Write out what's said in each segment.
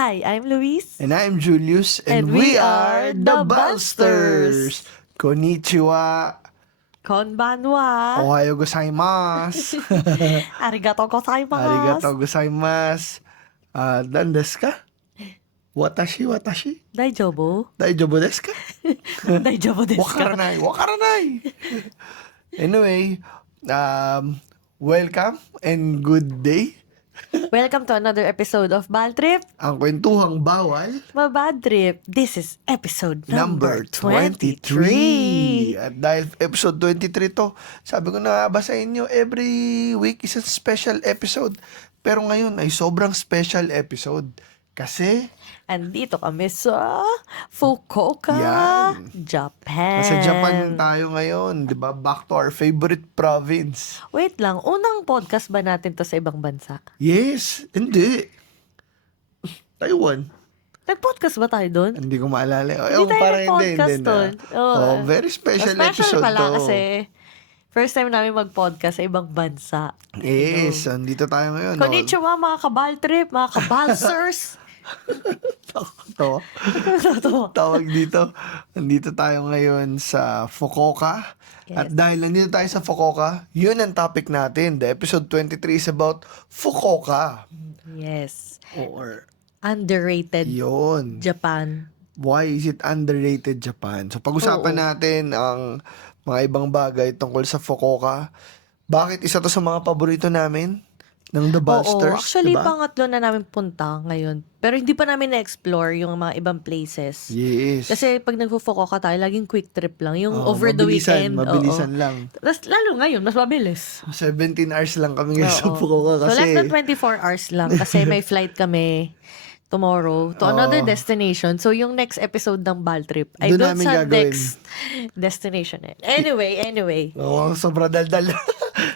Hi, I'm Luis. And I'm Julius, and we are the Balsters! Konnichiwa! Konbanwa. Ohayo gozaimasu! Arigato gozaimasu. Arigato gozaimasu! Dan desu ka? Watashi? Daijobu? Daijobu desu ka? Daijobu desu ka? Wakaranai! Anyway, welcome and good day. Welcome to another episode of Bal Trip. Ang kwentuhang bawal. Mabad Trip. This is episode Number 23. At dahil episode 23 to, sabi ko na ba sa inyo, every week is a special episode. Pero ngayon ay sobrang special episode. Kasi, Andito kami sa Fukuoka, Yan. Japan. nasa Japan tayo ngayon, di ba? Back to our favorite province. Wait lang, unang podcast ba natin to sa ibang bansa? Yes, hindi. Taiwan. Nag-podcast ba tayo doon? Hindi ko maalala. Hindi tayo nag-podcast doon. Very special Special episode pala to. kasi first time namin mag-podcast sa ibang bansa. Yes, andito tayo ngayon. Konnichiwa mga kabal trip, mga kabalsers. To. Tawag dito. Nandito tayo ngayon sa Fukuoka. Yes. At dahil nandito tayo sa Fukuoka, yun ang topic natin. The episode 23 is about Fukuoka. Yes. Or, Underrated yun. Japan. Why is it underrated Japan? So, pag-usapan Oo. natin ang mga ibang bagay tungkol sa Fukuoka. Bakit isa to sa mga paborito namin ng The Oo, Balsters? actually diba? pangatlo na namin punta ngayon. Pero hindi pa namin na-explore yung mga ibang places. Yes. Kasi pag nagpo-Fukuoka tayo, laging quick trip lang. Yung over the weekend. Mabilisan lang. Tapos lalo ngayon, mas mabilis. 17 hours lang kami ngayon sa Oo. Fukuoka So kasi less than 24 hours lang kasi may flight kami tomorrow to Oo. another destination. So yung next episode ng Bal Trip ay Doon doon namin sa gagawin. next destination. Anyway. Oo, sobra daldal.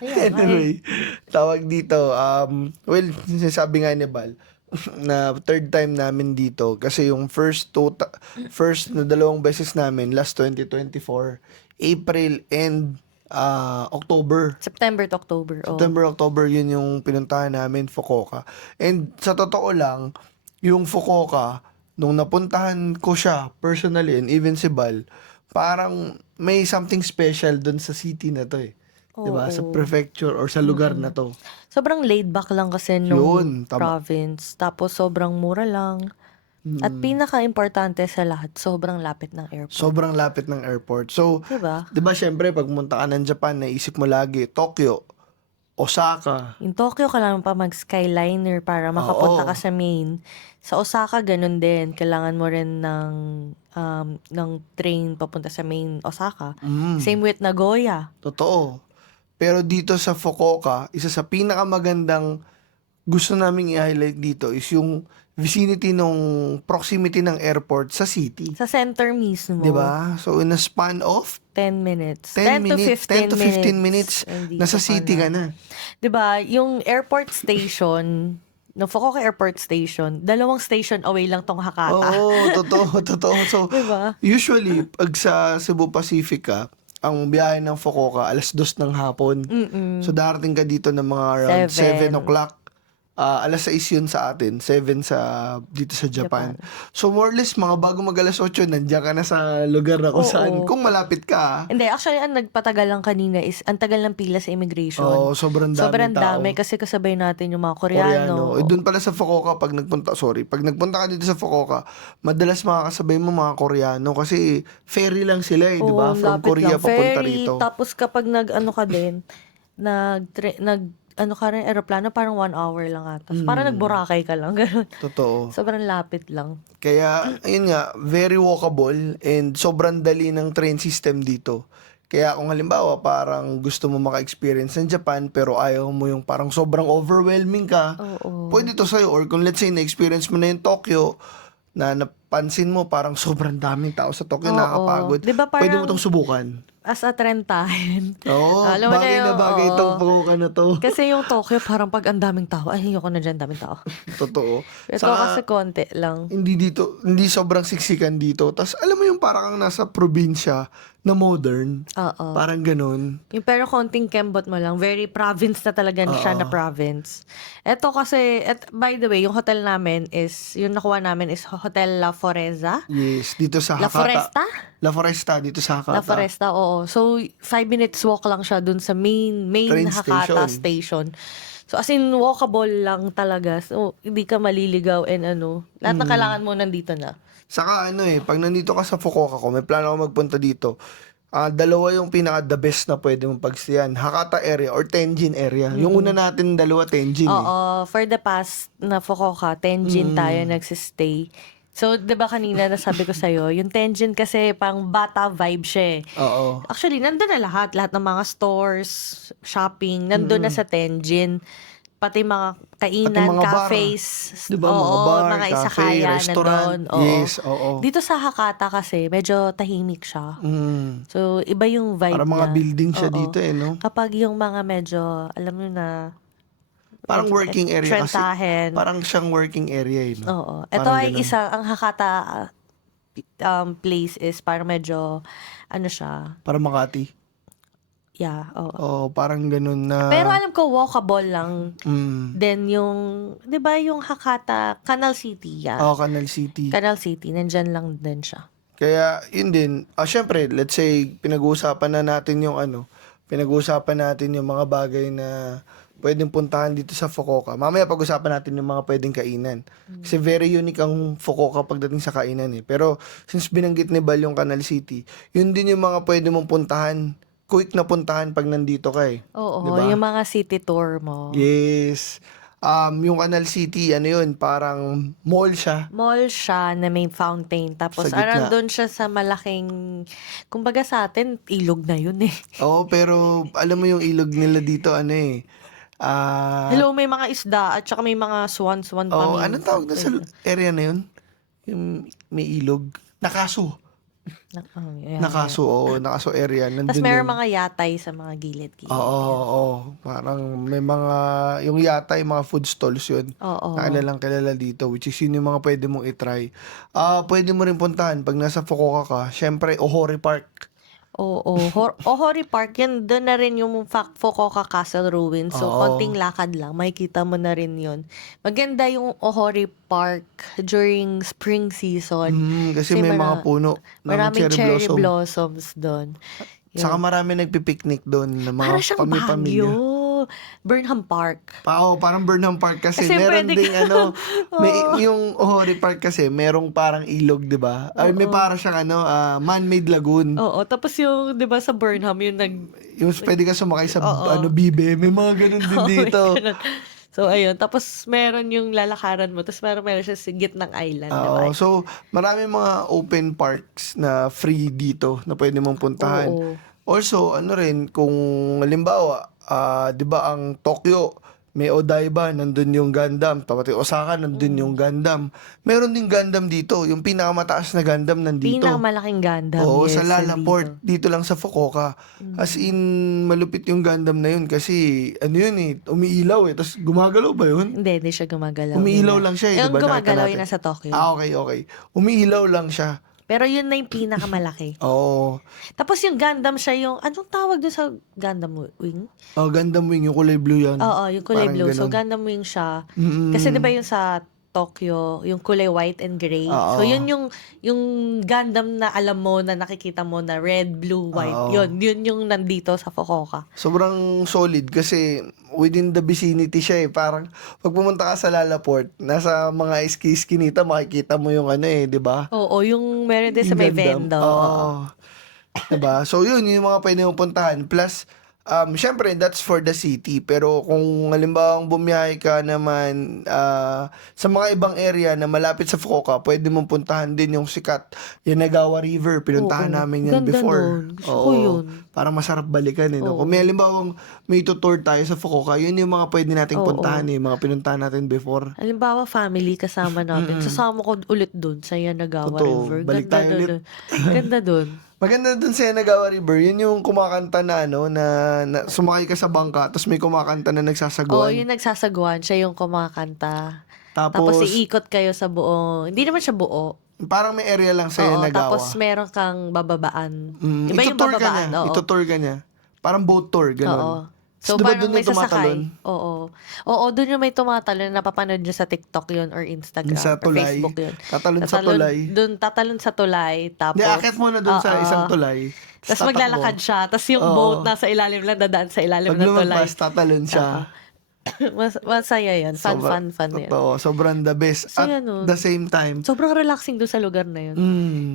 Ayan, Anyway, tawag dito, well, sinasabi nga ni Bal, na third time namin dito kasi yung first na dalawang beses namin last 2024, April and October. September to October. Oh. October, yun yung pinuntahan namin, Fukuoka. And sa totoo lang, yung Fukuoka, nung napuntahan ko siya personally and even si Bal, parang may something special dun sa city na to eh. Diba? Sa Oo. prefecture or sa lugar na to. Sobrang laid back lang kasi nung Yun, tama. province. Tapos sobrang mura lang. At pinaka-importante sa lahat, sobrang lapit ng airport. Sobrang lapit ng airport. So, Diba? diba syempre, pag munta ka ng Japan, naisip mo lagi, Tokyo, Osaka. In Tokyo, kailangan pa mag-skyliner para makapunta Oo. ka sa main. Sa Osaka, ganun din. Kailangan mo rin ng train papunta sa main Osaka. Same with Nagoya. Totoo. Pero dito sa Fukuoka, isa sa pinakamagandang gusto naming i-highlight dito is yung vicinity nung proximity ng airport sa city. Sa center mismo. 'Di ba? So in a span of 10 minutes. 10 10 to 15 minutes, Nandito nasa city ka na. 'Di ba? Yung airport station, no Fukuoka Airport Station, 2 station away lang tong Hakata. Oo, totoo. So, Diba? usually, pag sa Cebu Pacific ka, ang biyahe ng Fukuoka, 2:00 ng hapon. So, darating ka dito ng mga around 7 7. o'clock. 6:00 yun sa atin, 7 dito sa Japan. So, more or less, mga bago mag 8:00, nandiyan ka na sa lugar na kung Oo. saan. Kung malapit ka. Hindi, actually, ang nagpatagal lang kanina is, ang tagal ng pila sa immigration. Oo, sobrang dami Sobrang tao. dami kasi kasabay natin yung mga Koreano. Doon pala sa Fukuoka, pag nagpunta ka dito sa Fukuoka, madalas makakasabay mo mga Koreano kasi ferry lang sila eh, di ba? Oo, From lapit Korea lang. papunta Ferry, rito. tapos kapag nag-ano ka din, ano ka rin, aeroplano, parang 1 hour lang ata. Parang nag-Boracay ka lang, gano'n. Totoo. Sobrang lapit lang. Kaya, ayun nga, very walkable and sobrang dali ng train system dito. Kaya kung halimbawa, parang gusto mo maka-experience ng Japan pero ayaw mo yung parang sobrang overwhelming ka, Oo. pwede to sa'yo. Or kung let's say, na-experience mo na yung Tokyo, na pansin mo parang sobrang daming tao sa Tokyo, Oo. nakakapagod. 'Di ba Pwede mo parang itong subukan. as a trentahin. Oo, Alam mo na bagay na yung, bagay itong oo. Fukuoka na to. Kasi yung Tokyo parang 'pag ang daming tao, ay ayoko na diyan, daming tao. Totoo. Ito kasi Saka, konti lang. hindi sobrang siksikan dito. Tapos, alam mo yung parang kang nasa probinsya na modern. Oo. Parang ganun. Yung pero konting kembot mo lang, very province na talaga siya na province. Ito kasi, by the way, yung hotel namin is, yung nakuha namin is Hotel La Foreza. Yes, dito sa La Hakata. Foresta? La Foresta, dito sa Hakata. La Foresta, oo. So, 5 minutes walk lang siya dun sa main Train Hakata station. So, as in, walkable lang talaga. So, hindi ka maliligaw and lahat na kailangan mo nandito na. Saka pag nandito ka sa Fukuoka ko, may plano ako magpunta dito. Dalawa yung pinaka the best na pwede mong pagstayan. Hakata area or Tenjin area. Yung una natin dalawa, Tenjin eh. Oo, for the past na Fukuoka, Tenjin tayo nagsistay. So, 'di ba kanina nasabi ko sa'yo, yung Tenjin kasi pang bata vibe siya eh. Oo. Actually, nandun na lahat ng mga stores, shopping, nandun na sa Tenjin. Pati mga kainan, Pati mga bar. cafes, Diba, oo, mga bar, mga cafe, izakaya restaurant. nandun. Oo. Yes, oo. Dito sa Hakata kasi, medyo tahimik siya. So, iba yung vibe Para mga niya. building siya Oo. dito eh, no? Kapag yung mga medyo, alam mo na, Parang medyo working area kasi. trentahin. Parang siyang working area eh, no? Oo. Ito Parang ay ganun. ang Hakata place is parang medyo, siya, Para Makati. yeah, oo. Oo, parang ganun na... Pero alam ko, walkable lang. Mm. Then yung, di ba yung Hakata, Canal City, yeah. Canal City. Canal City, nandyan lang din siya. Kaya, yun din. Syempre, let's say, pinag-uusapan na natin yung pinag-uusapan natin yung mga bagay na pwedeng puntahan dito sa Fukuoka. Mamaya pag-usapan natin yung mga pwedeng kainan. Kasi very unique ang Fukuoka pagdating sa kainan eh. Pero, since binanggit ni Bal yung Canal City, yun din yung mga pwede mong puntahan. Quick na puntahan pag nandito ka eh. Oo, Diba? yung mga city tour mo. Yes. Yung Canal City, yun, parang mall siya. Mall siya na may fountain. Tapos, Sa gitna. doon siya sa malaking, kumbaga sa atin, ilog na yun eh. Oo, pero alam mo yung ilog nila dito, Hello, may mga isda at saka may mga swan pa. anong tawag na sa area na yun? Yung may ilog. Nakaso. Yeah. Nakaso area. Tapos Nandun meron yun. mga yatay sa mga gilid-gilid. Oo. Parang may mga, yung yata, yung mga food stalls yun. Oo. Na kilala dito, which is yun yung mga pwede mong itry. Pwede mo rin puntahan pag nasa Fukuoka ka, syempre, Ohori Park. Oo. Ohori Park, yan, doon na rin yung Fukuoka Castle Ruins. So, Oo. konting lakad lang, makikita mo na rin yun. Maganda yung Ohori Park during spring season. Kasi Kasi may mga puno ng maraming cherry blossom. blossoms doon. Saka marami nagpipiknik doon ng mga Para siyang pamilya. Baguio. Burnham Park. Parang Burnham Park kasi, Kasi meron pwede ding yung Ohori Park kasi merong parang ilog, 'di ba? Ay may para siyang man-made lagoon. Oo. Tapos yung, di ba sa Burnham, yung Yung pwede ka sumakay sa bibe, may mga ganun din dito. ganun. So, ayun. Tapos, meron yung lalakaran mo. Tapos, meron siya sa gitnang island. Diba? So marami mga open parks na free dito na pwede mong puntahan. Oo. Also, rin kung halimbawa, 'di ba ang Tokyo may Odaiba, nandun yung Gundam. Pati Osaka, nandun yung Gundam. Meron din Gundam dito. Yung pinakamataas na Gundam nandito. Pinakamalaking Gundam. Oo, yes, sa Lalaport. Dito lang sa Fukuoka. As in, malupit yung Gundam na yun kasi, umiilaw eh. Tapos gumagalaw ba yun? Hindi siya gumagalaw. Umiilaw lang siya eh. Yung diba? gumagalaw Nakita yung natin. nasa Tokyo. Okay. Umiilaw lang siya. Pero yun na yung pinakamalaki. Oo. Tapos yung Gundam siya yung, anong tawag doon sa Gundam Wing? Gundam Wing, yung kulay blue yan. Oo, yung kulay Parang blue. So, ganun. Gundam Wing siya. Mm-mm. Kasi di ba yung sa Tokyo, yung kulay white and gray. Oo. So, yun yung Gundam na alam mo, na nakikita mo na red, blue, white. Oo. Yun yung nandito sa Fukuoka. Sobrang solid kasi within the vicinity siya eh. Parang pag pumunta ka sa Lalaport, nasa mga iski-iskinita, makikita mo yung di ba? Oo, yung meron din Yung sa may Gundam. vendo. Oo. Diba? So yun, yung mga pwede mong puntahan. Plus, Syempre that's for the city, pero kung halimbawang bumiyahe ka naman sa mga ibang area na malapit sa Fukuoka, pwede mong puntahan din yung sikat Yanagawa River. Pinuntahan Oo, namin yan ganda before. nun. Gusto ko Oo, yun. para masarap balikan no. Kung Oo. may halimbawang may tutour tayo sa Fukuoka, yun yung mga pwede nating Oo. puntahan mga pinuntahan natin before. Halimbawa, family kasama natin. Sasama ko ulit dun sa Yanagawa Totoo. River. Balik Ganda tayo dun. ulit. Ganda dun. Maganda dun sa Yanagawa River, yun yung kumakanta na na sumakay ka sa bangka, tapos may kumakanta na Oo, nagsasaguan. yung nagsasagwan, siya yung kumakanta. Tapos Tapos, iikot kayo sa buong, hindi naman siya buo. parang may area lang sa Oo, Yanagawa. tapos meron kang bababaan. Iba yung Itutour ka niya. bababaan, oo. Itutour ka niya. Parang boat tour, Oo. ganun. So, Diba parang dun may yung tumatalon? sasakay. Oo. Oo, dun yung may tumatalon. Napapanood nyo sa TikTok yun or Instagram Sa or tulay. Facebook yun. Tatalon sa tulay. Dun, tatalon sa tulay. Tapos, Di, akit mo na dun sa Oo. isang tulay. Tapos tatakbo. maglalakad siya. Tapos yung Oo. boat nasa ilalim lang, dadaan sa ilalim Pag ng tulay. lumagpas, tatalon siya. Masaya yan. Fun, Sobra- fun yan. Totoo, sobrang the best. So, At yan, no? the same time, Sobrang relaxing doon sa lugar na yun.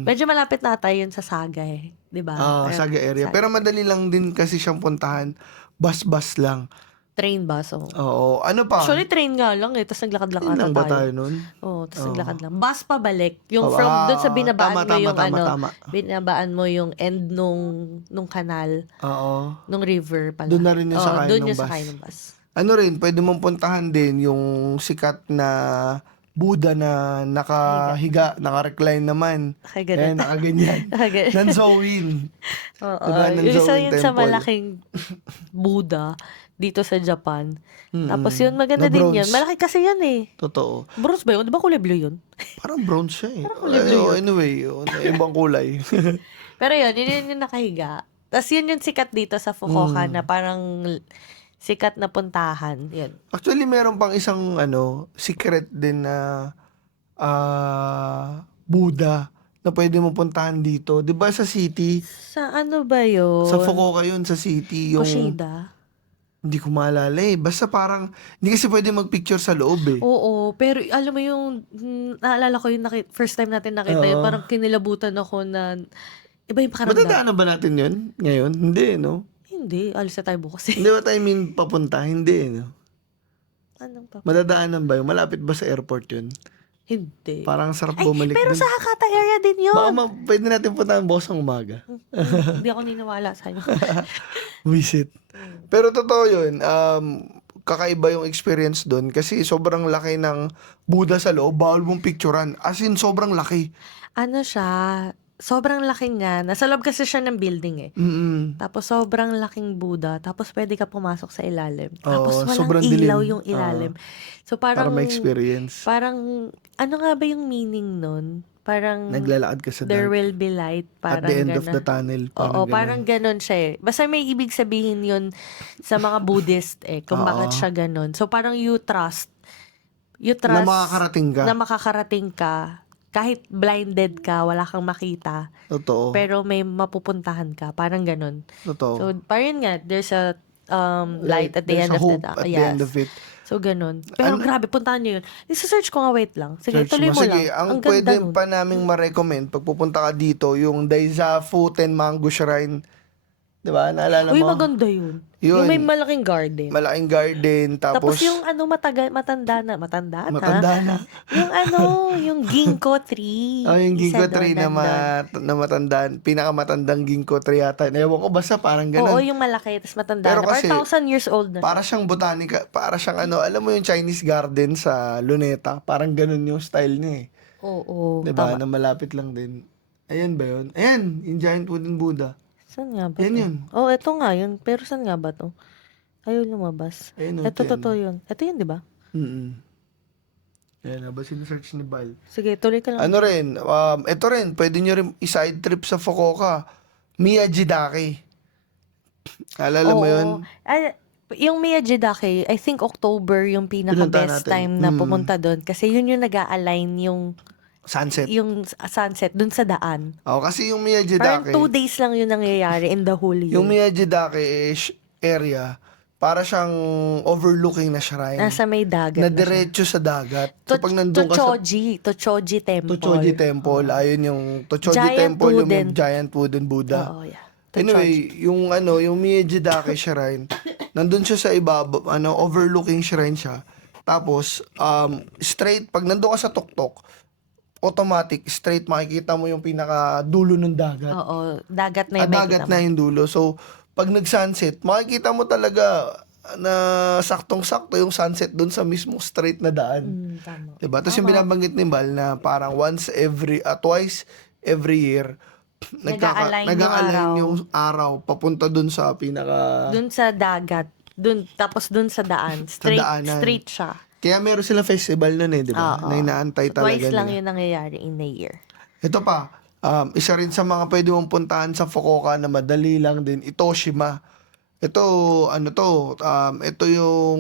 Medyo malapit na tayo yun sa Sagay. Diba? Saga area. Pero madali lang din kasi siyang puntahan. Bus-bus lang. Train bus, oh. Oo. Ano pa? Actually, train nga lang eh. Tapos naglakad-lakad Yun lang na ba tayo. tayo nun? Oo, tapos naglakad lang. Bus pabalik. Yung Oh, from doon sa binabaan tama, mo yung tama. binabaan mo yung end nung kanal, Oo. nung river pala. Doon na rin yung Oo, sakay doon ng yung bus. sakay ng bus. Ano rin, pwede mong puntahan din yung sikat na Buddha na nakahiga, naka-recline naman. Nakaganyan. Nakaganyan. Nakaganyan. Nanzowin. Oo. Diba, Yung Nanzowin isa yun sa Temple. malaking Buddha dito sa Japan. Tapos yun, Na maganda din bronze. yun. Malaki kasi yun eh. Totoo. Bronze ba yun? Di ba kulay blue yun? Parang bronze siya kulay blue Anyway, ibang kulay. Pero yun yung nakahiga. Tapos yun yung sikat dito sa Fukuoka na parang sikat na puntahan. Yun. Actually, meron pang isang secret din na Buddha na pwede mo puntahan dito. 'Di ba sa city? Sa ano ba yun? Sa Fukuoka yun, sa city. Yung, Kushida? hindi ko maalala eh. Basta parang, hindi kasi pwede magpicture sa loob eh. Oo, pero alam mo yung, naalala ko yung first time natin nakita yun, Oo. parang kinilabutan ako na, iba yung pakiramdam. Matandaan ba natin yun ngayon? Hindi, no? Hindi, alis na tayo bukas eh. Hindi ba tayo papunta? Hindi, no? Anong pa? Madadaanan ba yun? Malapit ba sa airport yun? Hindi. Parang sarap Ay, bumalik pero dun. sa Hakata area din yun. Baka pwede natin puntahan bukas ng umaga. Hindi ako niniwala sa'yo. Visit. Pero totoo yun, kakaiba yung experience doon kasi sobrang laki ng Buddha sa loob, bawal mong picturean. As in, sobrang laki. Ano siya, sobrang laki niya. Nasa loob kasi siya ng building eh. Tapos sobrang laking Buddha. Tapos pwede ka pumasok sa ilalim. Tapos walang sobrang ilaw dilim. yung ilalim. So Para parang, ma-experience. parang, ano nga ba yung meaning nun? Parang, Naglalakad ka sa there dark. will be light. At Parang the end of ganon. the tunnel. Oo, parang ganon siya eh. Basta may ibig sabihin yun sa mga Buddhist eh, kung bakit siya ganon. So parang you trust na makakarating ka. na makakarating ka, kahit blinded ka, wala kang makita, Totoo. pero may mapupuntahan ka, parang ganon. Totoo. So parang nga, there's a light at the There's end a of hope the at the end of it. So ganon. Pero grabe, puntahan nyo yun. Isa-search ko nga, wait lang. Sige, Search tuloy mo Sige, lang. ang ganda pwede nun. pa naming ma-recommend pag pupunta ka dito, yung Daizafu Tenmangu Shrine. Diba? Naalala Uy, mo? maganda yun. Yun. Yung may malaking garden. Malaking garden. Tapos Tapos yung matanda na. matanda na. Yung yung ginkgo tree. Yung Isa ginkgo doon, tree na, nandun. na matandaan. Pinakamatandang ginkgo tree yata. Ewan ko, basta parang ganun. Oo, yung malaki, tapos matanda Pero na. kasi, Parang 1,000 years old na. Para siyang botanica, para siyang alam mo yung Chinese garden sa Luneta, parang ganun yung style niya eh. Oo, Diba? tama. Na malapit lang din. Ayan ba yun? Ayan, yung giant wooden Buddha. Saan nga ba Yan to? yun. Oh, eto nga yun. Pero saan nga ba to? Ayaw lumabas. Ayun, Ito, yan. totoo yun. Ito yun, di ba? Ayan, ba sinesearch ni Bal? Sige, tuloy ka lang. Ano rin, ito rin, pwede nyo rin i-side trip sa Fukuoka. Miyajidake. Alala mo Oo. yun? Ay, yung Miyajidake, I think October yung Pinunta pinaka-best natin. time na pumunta doon. Kasi yun yung nag-a-align Sunset. yung sunset doon sa daan. Kasi yung Parang Miyajidake, 2 days lang yun nangyayari in the whole year. yung Miyajidake area, para siyang overlooking na shrine. Nasa may dagat Na na siya. diretso sa dagat. So pag nandun ka sa Tochoji Temple. Tochoji Temple, ayun yung Tochoji Giant Temple, yung may wooden. giant wooden Buddha. Oo, yeah. Anyway, yung Miyagi-Dake Shrine, nandun siya sa ibaba, overlooking shrine siya. Tapos, straight, pag nandun ka sa tuktok, automatic, straight, makikita mo yung pinaka dulo ng dagat. Oo, dagat na yung Dagat makikita na mo. yung dulo. So, pag nag-sunset, makikita mo talaga na saktong-sakto yung sunset dun sa mismo straight na daan. Tama. Diba? Tapos yung binabanggit ni Bal na parang twice every year, Nag-a-align yung nag-a-align araw. yung araw papunta dun sa pinaka Dun sa dagat. Tapos dun sa daan. daanan. Straight siya. Kaya meron silang festival nun di ba? Oo. Na inaantay So, talaga twice lang nila. yun nangyayari in a year. Ito pa, isa rin sa mga pwede mong puntahan sa Fukuoka na madali lang din, Itoshima. Ito, ito yung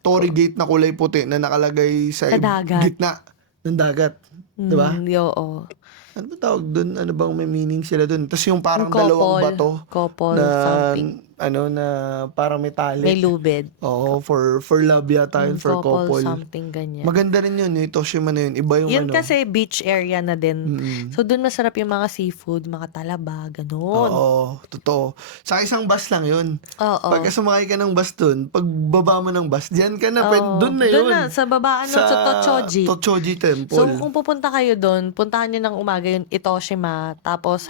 Torii Gate na kulay puti na nakalagay sa Sa dagat. gitna ng dagat. Diba? Oo. Ano ba tawag dun? Ano bang may meaning sila dun? Tapos yung parang Yung dalawang couple. bato Couple, na something. na parang may tali. May lubid. Oo, for love yata yun, for couple. Something ganyan. Maganda rin yun, yung Itoshima na yun. Iba yung Yun kasi beach area na din. Mm-mm. So, dun masarap yung mga seafood, mga talaba, ganun. Oo, totoo. Sa isang bus lang yun. Oo. Pagka sumakay ka ng bus dun, pagbaba mo ng bus, diyan ka na, dun na Doon yun. na, sa babaan nun, sa Tochoji. Tochoji Temple. So, kung pupunta kayo doon, puntahan nyo ng umaga yung Itoshima. Tapos,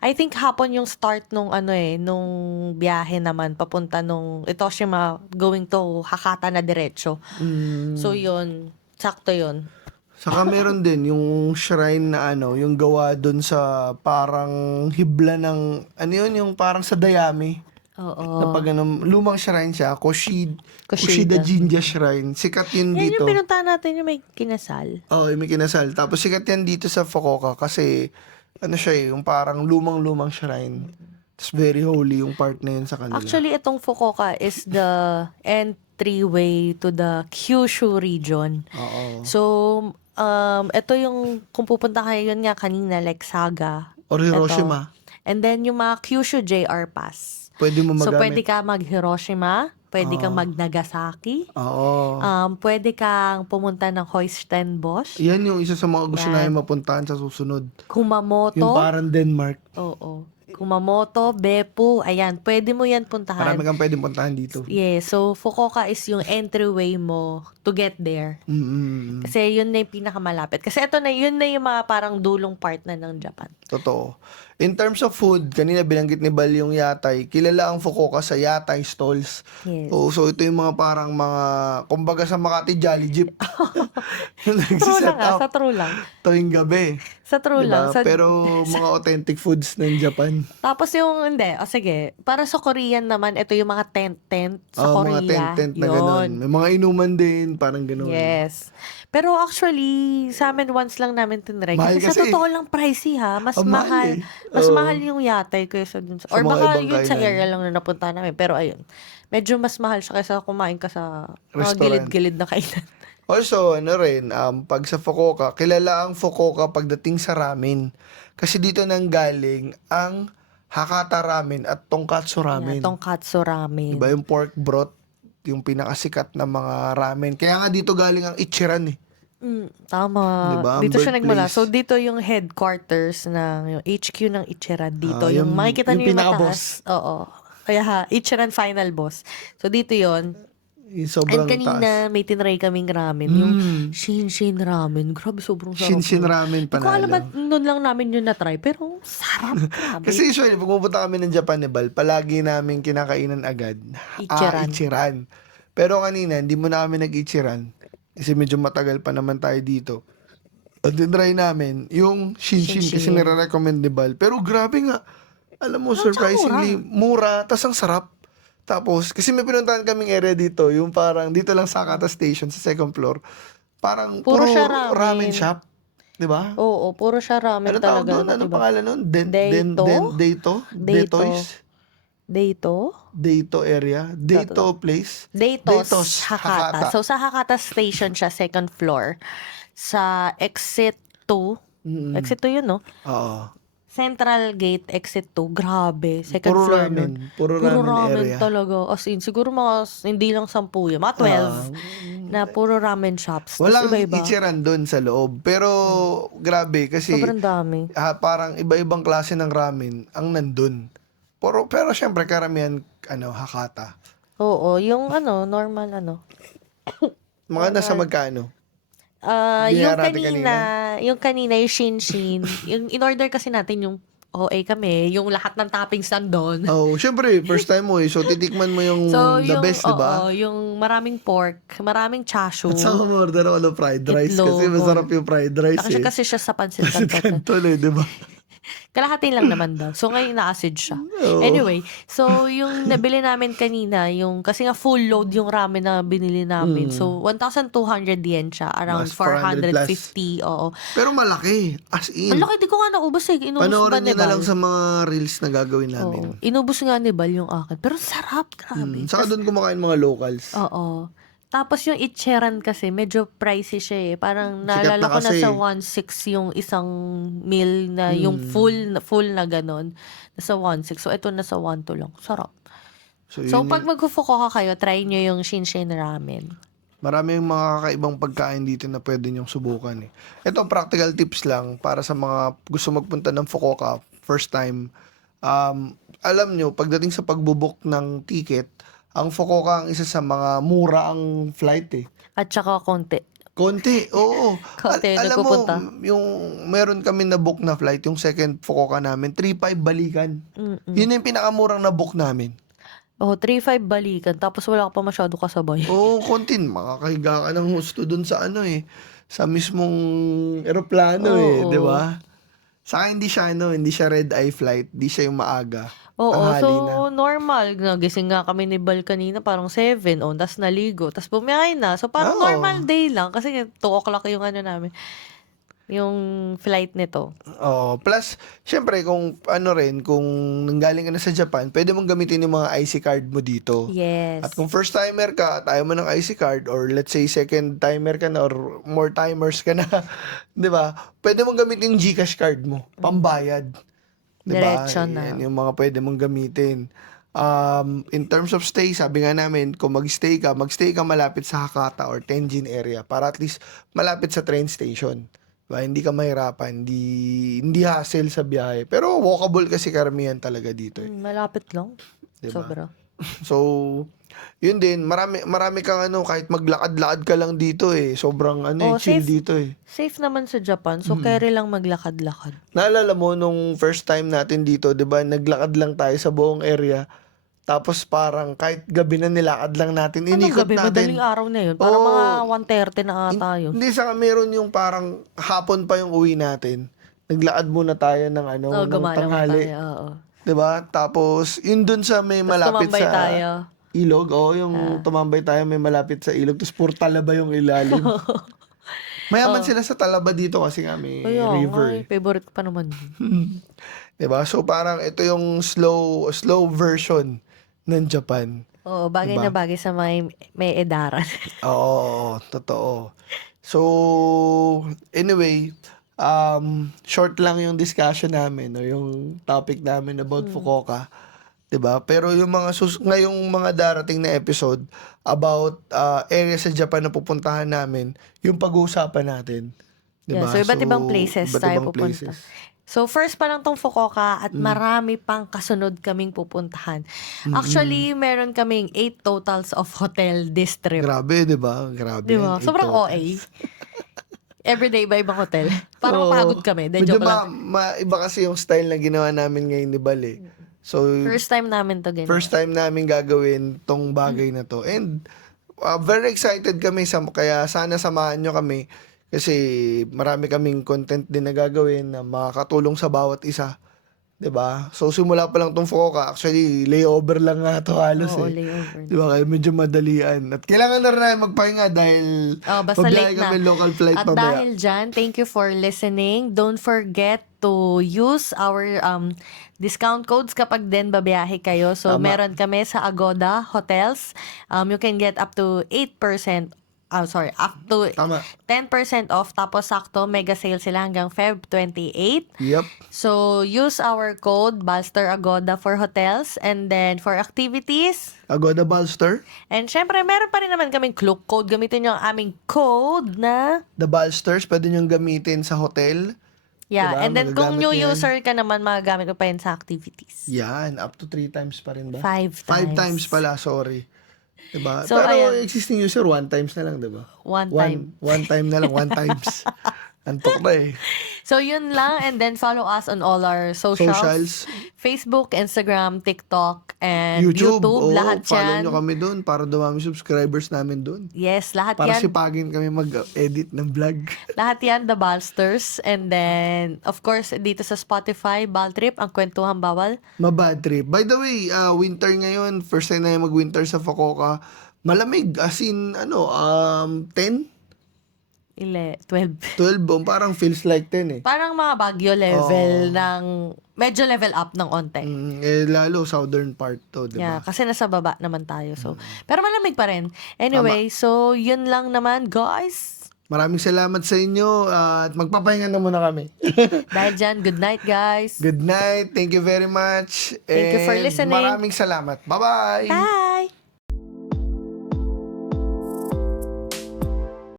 I think hapon yung start nung nung biyahe naman, papunta nung Itoshima, going to Hakata na diretso. So, yun. Sakto yun. Saka meron din yung shrine na yung gawa dun sa parang hibla ng, yung parang sa Dayami. Oo. Na pag lumang shrine siya, Kushida Kushida. Jinja Shrine. Sikat yun Yan dito. yung pinuntahan natin yung may kinasal. Oo, yung may kinasal. Tapos sikat yan dito sa Fukuoka kasi siya yung parang lumang-lumang shrine. Tapos very holy yung part na yun sa kanila. Actually, itong Fukuoka is the entryway to the Kyushu region. Oo. So, ito yung, kung pupunta kayo yun nga kanina, like Saga. Or Hiroshima. And then, yung mga Kyushu JR Pass. Pwede mo So, magamit. pwede ka mag-Hiroshima, pwede kang mag-Nagasaki, Oo. pwede kang pumunta ng Hoistenbosch, Yan yung isa sa mga gusto Yan. namin mapuntahan sa susunod. Kumamoto, Yung parang Denmark. oo, Kumamoto, Beppu, ayan, pwede mo yan puntahan. Marami kang pwedeng puntahan dito. Yeah, so Fukuoka is yung entryway mo to get there. Mm-mm. Kasi yun na yung pinakamalapit. Kasi yun na yung mga parang dulong part na ng Japan. Totoo. In terms of food, kanina binanggit ni Bal yung yatay. Kilala ang Fukuoka sa yatay stalls. Yes. So ito yung mga parang kumbaga sa Makati Jolly Jeep. Yung True lang nagsiset up sa true lang. tuwing gabi. Sa true lang. Diba? Pero mga authentic foods ng Japan. Tapos yung, sige, para sa Korean naman, ito yung mga tent sa Korea. Mga tent na Yun. gano'n. May mga inuman din, parang gano'n. Yes. Pero actually, sa amin once lang namin tinry. Mahal Kasi sa kasi. totoo lang pricey ha. Mas Ang mahal mahal. eh. Mas Oo. mahal yung yatay kaysa dun sa... Sa Or mga baka ibang yun sa kainan. area lang na napunta namin. Pero ayun. Medyo mas mahal siya kaysa kumain ka sa mga Restaurant. gilid-gilid na kainan. Also, pag sa Fukuoka, kilala ang Fukuoka pagdating sa ramen. Kasi dito nang galing ang Hakata ramen at Tonkatsu ramen. Tonkatsu ramen. Diba yung pork broth, yung pinakasikat na mga ramen. Kaya nga dito galing ang Ichiran eh. Tama. Diba? Ang Dito siya nagmula. birthplace. So, dito yung headquarters ng yung HQ ng Ichiran. Dito, Yung- yung makikita yung niyo yung pinaka-boss. mataas. Oo. Kaya Ichiran final boss. So, dito yon. Yung And sobrang kanina, taas. may tinry kaming ramen. Yung Shinshin ramen. Grabe, sobrang sarap. Shinshin nun. ramen Hindi ko alam ba't panalo. noon lang namin yun na-try. Pero, sarap. Grabe. Kasi usually, pag pupunta kami ng Japan ni Bal, palagi namin kinakainan agad. Ichiran. Ichiran. Pero kanina, hindi mo na kami nag-Ichiran. Kasi medyo matagal pa naman tayo dito. At tinry namin, yung Shinshin, kasi Shinshin. nire-recommend ni Bal. Pero grabe nga. Alam mo, surprisingly, mura. Tas ang sarap. Tapos, kasi may pinuntahan kaming area dito, yung parang dito lang sa Hakata Station, sa second floor. Parang Puro puro siya ramen ramen. shop. Diba? Oo, puro siya ramen Ano tawag talaga. doon? Anong pangalan nun? Dato? Dato area? Dato place? Deitos, Hakata. So, sa Hakata Station siya, second floor. Sa exit 2. Exit 2 yun, no? Oo. Central Gate, exit 2. Grabe. Second Puro floor ramen. nun. Puro ramen area. talaga. As in, siguro hindi lang 10 yun. Mga 12 na puro ramen shops. Tas Walang iba-iba. Ichiran doon sa loob. Pero, grabe, kasi Sobrang dami. parang iba-ibang klase ng ramen ang nandun. Pero syempre karamihan Hakata. Oo, yung normal Mga nasa normal. magkano? Yung Binayaran natin kanina? kanina, yung Shinshin, yung in-order kasi natin yung OA kami, yung lahat ng toppings nandun. Oh, syempre first time mo so titikman mo yung So, the yung, best, 'di ba? yung maraming pork, maraming At chashu, saka order ako ng fried rice kasi itlog, masarap yung fried rice Nakasya eh. kasi siya sa pansit Pasit canton. canton eh, 'di ba? Kalahati lang naman daw. So, ngayon na-acid siya. Oo. Anyway, so, yung nabili namin kanina, kasi nga full load yung ramen na binili namin. So, 1,200 yen siya. Around Mas 400 plus. 450, oo. Pero malaki, as Ang in. laki, di ko nga naubos eh. Inubos ba Panoorin ni niyo na lang Bal? sa mga reels na gagawin namin. Oo. Inubos nga ni Bal yung akin. Pero sarap, grabe. Saka doon kumakain mga locals. Oo. Tapos yung Ichiran kasi, medyo pricey siya eh. Parang Sikat naalala na ko nasa kasi. 1,600 yung isang meal na yung full na ganon. Nasa 1,600. So, ito nasa 1,200 lang. Sarap. So So, yun pag yung, magfufukuoka kayo, try nyo yung Shinshin Ramen. maraming mga kakaibang pagkain dito na pwede niyong subukan eh. Ito, practical tips lang para sa mga gusto magpunta ng Fukuoka, first time. Alam nyo, pagdating sa pagbubuk ng ticket, ang Fukuoka ang isa sa mga mura ang flight eh. At saka konti. Konti, oo. Konti Alam mo, nagpupunta. yung meron kami na book na flight, yung second Fukuoka namin, 3,500 balikan. Yun yung pinakamurang na book namin. Oh, 3,500 balikan. Tapos wala ka pa masyado kasabay. Oo, konti. Makakahiga ka ng husto dun sa sa mismong eroplano eh, di Oo. ba? Saka hindi siya red eye flight, hindi siya yung maaga. Oo, so Tanghali na. normal. Nagising nga kami ni Bal kanina, parang 7, tas naligo, tas bumiyay na. So parang normal Oo. day lang kasi 2 o'clock yung namin, yung flight nito. Oo. Plus, syempre, kung nanggaling ka na sa Japan, pwede mong gamitin yung mga IC card mo dito. At Yes. kung first timer ka at ayaw mo ng IC card or let's say second timer ka na or more timers ka na, 'di ba? Pwede mong gamitin yung GCash card mo, pambayad. 'Di ba? Diretso Yan na. yung mga pwede mong gamitin. In terms of stay, sabi nga namin, kung magstay ka malapit sa Hakata or Tenjin area para at least malapit sa train station. Diba? Hindi ka mahirapan, hindi hassle sa biyahe. Pero walkable kasi karamihan talaga dito eh. Malapit lang. 'Di ba? Sobra. So, yun din, marami kang kahit maglakad-lakad ka lang dito eh. Sobrang Oh, chill safe. dito eh. Safe naman sa Japan. So, carry lang maglakad-lakad. Naalala mo nung first time natin dito, 'di ba? Naglakad lang tayo sa buong area. Tapos parang kahit gabi na nilakad lang natin, Anong inikot gabi? Madaling natin. araw na yun. Parang mga Oo. 1:30 na ata yun. Hindi sa meron yung parang hapon pa yung uwi natin. Naglakad muna tayo ng Oo, ng gumala mo tanghali, tayo. Oo. 'di ba? Tapos yun dun sa may Tapos malapit tumambay sa tayo. ilog, yung tumambay tayo may malapit sa ilog, tapos puro talaba yung ilalim. Mayaman sila sa talaba dito kasi nga may Kaya river. nga, favorite ko pa naman yun. 'Di ba? So parang ito yung slow version ng Japan. Oo, bagay Diba? na bagay sa may edaran. Oo, totoo. So, anyway, short lang yung discussion namin, no, yung topic namin about Fukuoka, 'di ba? Pero yung ngayong mga darating na episode about area sa Japan na pupuntahan namin, yung pag-uusapan natin, 'di Yeah, ba? so iba't ibang places iba't tayo ibang pupunta. places. So first pa lang tong Fukuoka at marami pang kasunod kaming pupuntahan. Actually, meron kaming 8 totals of hotel this trip. Grabe, 'di ba? Grabe Di yan, ba? 8 Sobrang totals. OA. Everyday iba-ibang hotel. Parang Oo. pagod kami. De, Medyo joke lang. iba kasi yung style na ginawa namin ngayon ni Bal eh. So, First time namin to ginawa. first time namin gagawin tong bagay na to. And very excited kami kaya sana samahan nyo kami kasi marami kaming content din na gagawin na makakatulong sa bawat isa. 'Di ba? So simula pa lang tong Fukuoka, actually layover lang nga to halos Oo, eh. layover. 'Di ba? Kaya medyo madalian. At kailangan na rin namin magpahinga dahil Basta babiyahe late na. kami local flight At mamaya. dahil dyan, thank you for listening. Don't forget to use our discount codes kapag din babiyahe kayo. So, Tama. meron kami sa Agoda Hotels. You can get up to 8%. Up to Tama. 10% off. Tapos sakto, mega sale sila hanggang Feb 28. Yep. So, use our code Balster Agoda for hotels. And then, for activities, Agoda Balster. and syempre, meron pa rin naman kaming Klook code. Gamitin nyo ang aming code na The Balsters, pwede nyo gamitin sa hotel. Yeah, Diba? and then kung Magagamit new mo yan. user ka naman, magagamit mo pa yan sa activities. Yan, up to 3 times pa rin ba? 5 5 times. times pala, sorry. Diba? So, Pero ayan. existing user, 1 times na lang, diba? One time. One time na lang, 1 times. Antok na eh. So, yun lang. And then, follow us on all our socials. Socials. Facebook, Instagram, TikTok, and YouTube. YouTube. Oo, Lahat follow yan. nyo kami doon para dumami subscribers namin doon. Yes, lahat Para yan. sipagin kami mag-edit ng vlog. Lahat yan, The Balsters. And then, of course, dito sa Spotify, Baltrip, ang kwentuhan bawal. Mabad trip. By the way, winter ngayon. First time na mag-winter sa Fukuoka. Malamig. As in, 10? 12. 12. Parang feels like 10 eh. Parang mga Baguio level ng, medyo level up ng onte. Lalo southern part to, di Yeah, ba? kasi nasa baba naman tayo. So, pero malamig pa rin. Anyway, so yun lang naman, guys. Maraming salamat sa inyo at magpapahinga na muna kami. Dahil dyan, good night, guys. Good night. Thank you very much. Thank you for and listening. Maraming salamat. Bye-bye. Bye!